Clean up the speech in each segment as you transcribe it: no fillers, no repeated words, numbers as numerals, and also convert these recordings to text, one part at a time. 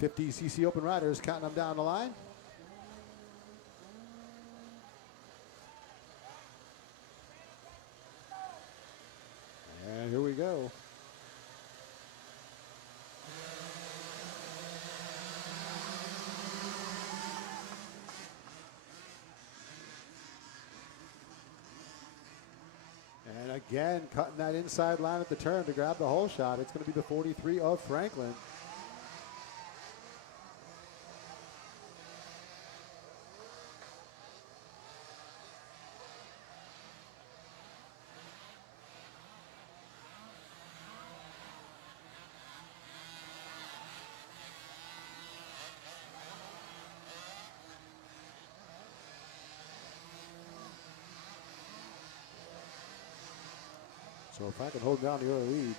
got 50cc Open riders counting them down the line. And here we go. And again, cutting that inside line at the turn to grab the hole shot. It's going to be the 43 of Franklin. So Franklin holding down the early lead.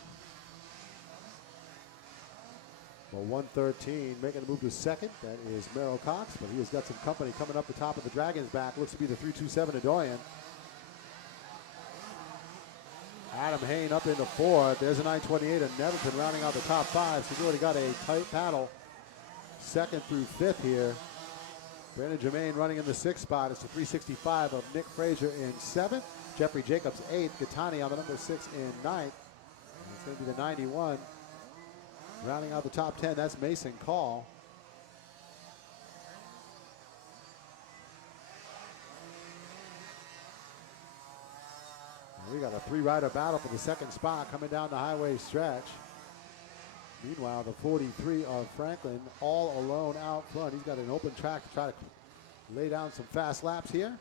Well, 113 making the move to second. That is Merrill Cox, but he has got some company coming up the top of the Dragon's back. Looks to be the 327 Adoyan. Adam Hayne up into fourth. There's a 928 of Nettleton rounding out the top five. So we've already got a tight battle. Second through fifth here. Brandon Germain running in the sixth spot. It's the 365 of Nick Frazier in seventh. Jeffrey Jacobs, 8th. Gattani on the number 6 in 9th. And it's going to be the 91. Rounding out the top 10, that's Mason Call. And we got a three-rider battle for the second spot coming down the highway stretch. Meanwhile, the 43 of Franklin all alone out front. He's got an open track to try to lay down some fast laps here.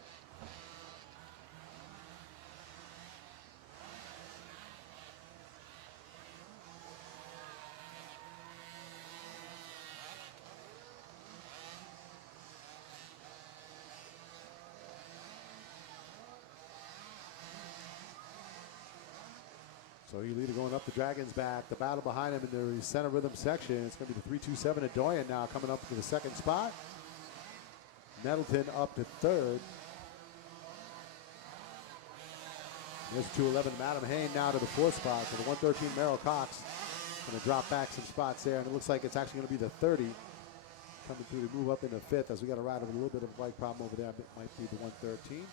So he leader going up the Dragon's back. The battle behind him in the center rhythm section. It's going to be the 327 Adoyan now coming up to the second spot. Nettleton up to third. There's 211 Adam Hayne now to the fourth spot. So the 113 Merrill Cox going to drop back some spots there. And it looks like it's actually going to be the 30 coming through to move up into fifth as we got a rider with a little bit of a bike problem over there. It might be the 113.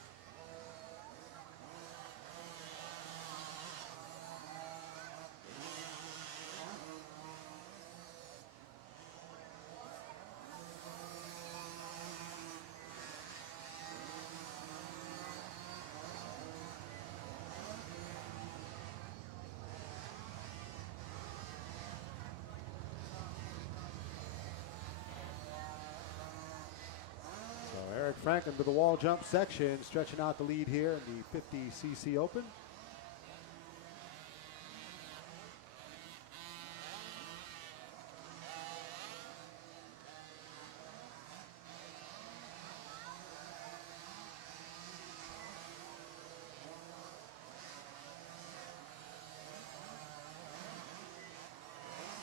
Eric Franklin to the wall jump section, stretching out the lead here in the 50cc Open.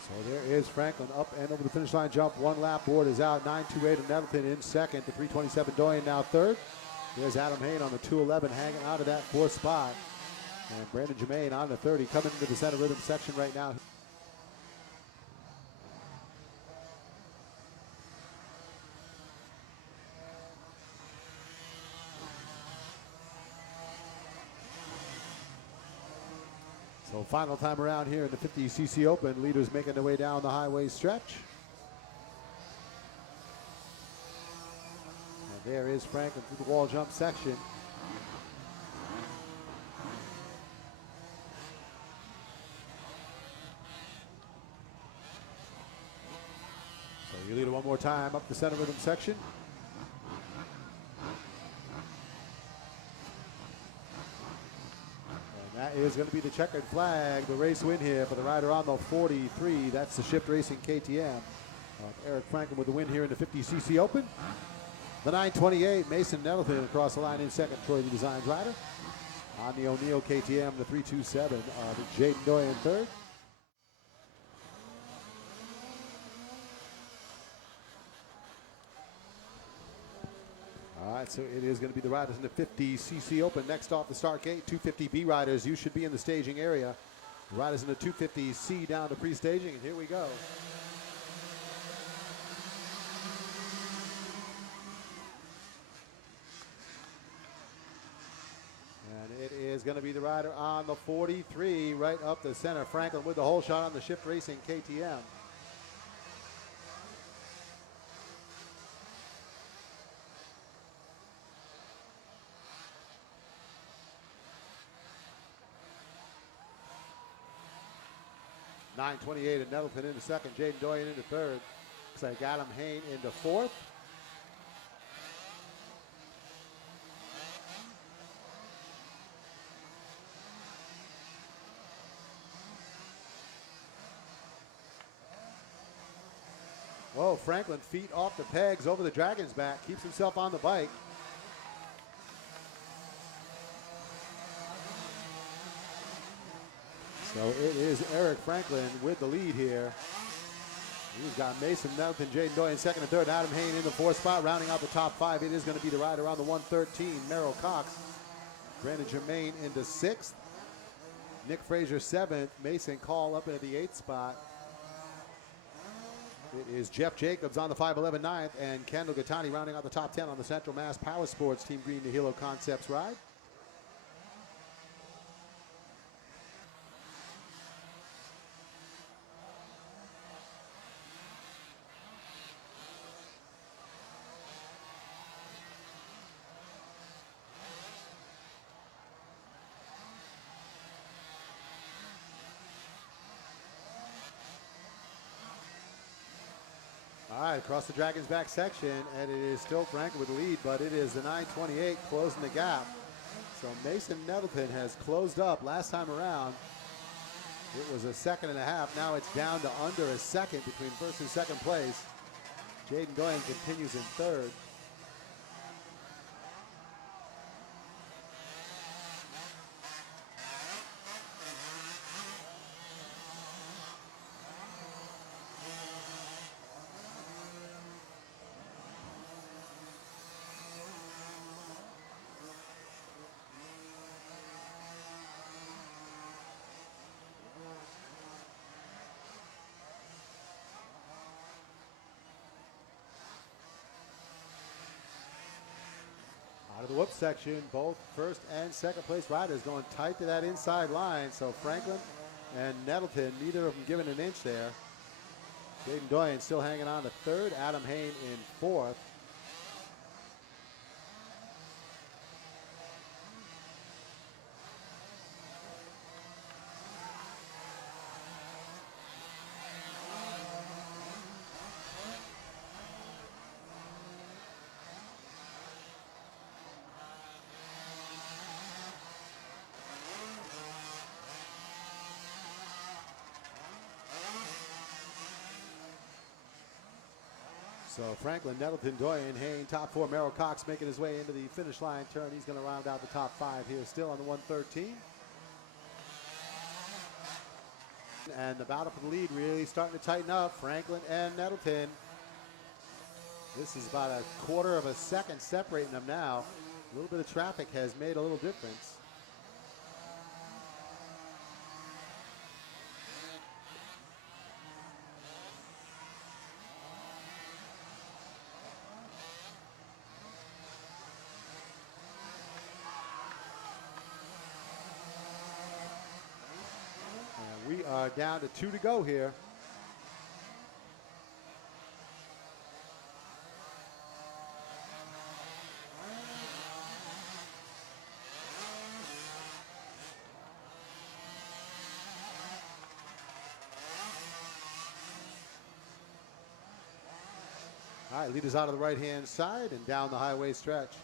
So there is Franklin up and over the finish line jump. One lap board is out. 928 of Nettleton in second. The 327 Doyen now third. There's Adam Hayne on the 211 hanging out of that fourth spot. And Brandon Germain on the 30 coming into the center rhythm section right now. So final time around here in the 50cc Open. Leaders making their way down the highway stretch. And there is Franklin through the wall jump section. So your leader one more time up the center rhythm section. That is going to be the checkered flag, the race win here for the rider on the 43. That's the Shift Racing KTM. Eric Franklin with the win here in the 50cc Open. The 928, Mason Nettleton across the line in second, Troy the Designs rider. On the O'Neill KTM, the 327, Jaden Doyen third. All right, so it is going to be the riders in the 50cc Open. Next off the start gate, 250B riders. You should be in the staging area. The riders in the 250C down to pre-staging, and here we go. And it is going to be the rider on the 43, right up the center. Franklin with the hole shot on the Shift Racing KTM. .928 at Nettleton into second. Jaden Doyen into third. Looks like Adam Hain into fourth. Whoa, Franklin feet off the pegs over the Dragon's back. Keeps himself on the bike. So it is Eric Franklin with the lead here. He's got Mason Nettleton, Jaden Doyen second and third. Adam Hain in the fourth spot, rounding out the top five. It is going to be the rider on the 113, Merrill Cox. Brandon Germain into sixth. Nick Frazier seventh. Mason Call up into the eighth spot. It is Jeff Jacobs on the 5'11" ninth, and Kendall Gattani rounding out the top 10 on the Central Mass Power Sports Team Green Nihilo Concepts ride. All right, across the Dragon's back section, and it is still Franklin with the lead, but it is the 928 closing the gap. So Mason Nettleton has closed up last time around. It was a second and a half. Now it's down to under a second between first and second place. Jaden Doyen continues in third. Out of the whoop section, both first and second place riders going tight to that inside line. So Franklin and Nettleton, neither of them giving an inch there. Jaden Doyen still hanging on to third. Adam Hain in fourth. So Franklin, Nettleton, Doyen, Hain, top four. Merrill Cox making his way into the finish line turn. He's going to round out the top five here, still on the 113. And the battle for the lead really starting to tighten up. Franklin and Nettleton. This is about a quarter of a second separating them now. A little bit of traffic has made a little difference. We are down to 2 to go here. All right, leaders out of the right-hand side and down the highway stretch.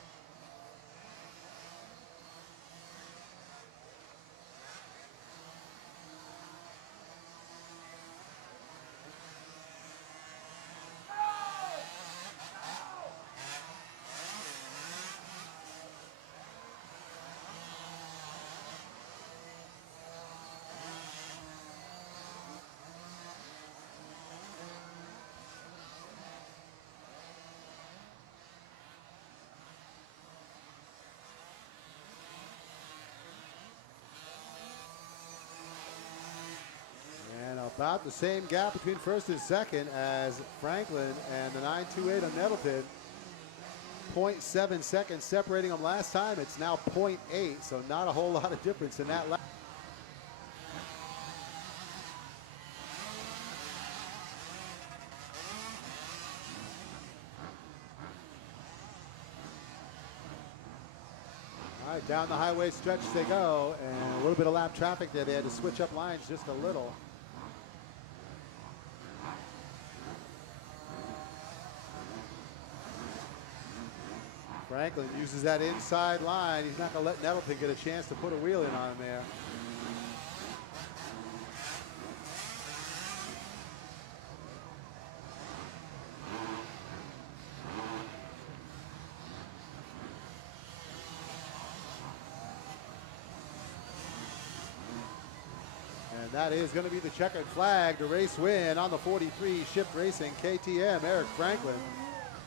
About the same gap between first and second as Franklin and the 928 on Nettleton. 0.7 seconds separating them last time. It's now 0.8, so not a whole lot of difference in that lap. All right, down the highway stretch they go, and a little bit of lap traffic there. They had to switch up lines just a little. Franklin uses that inside line. He's not going to let Nettleton get a chance to put a wheel in on him there. And that is going to be the checkered flag. The race win on the 43 Shift Racing KTM. Eric Franklin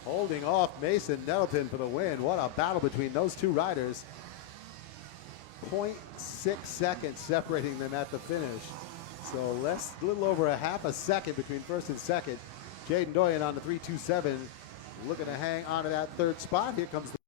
holding off Mason Nettleton for the win. What a battle between those two riders. 0.6 seconds separating them at the finish. So a little over a half a second between first and second. Jaden Doyen on the 327 looking to hang on to that third spot. Here comes the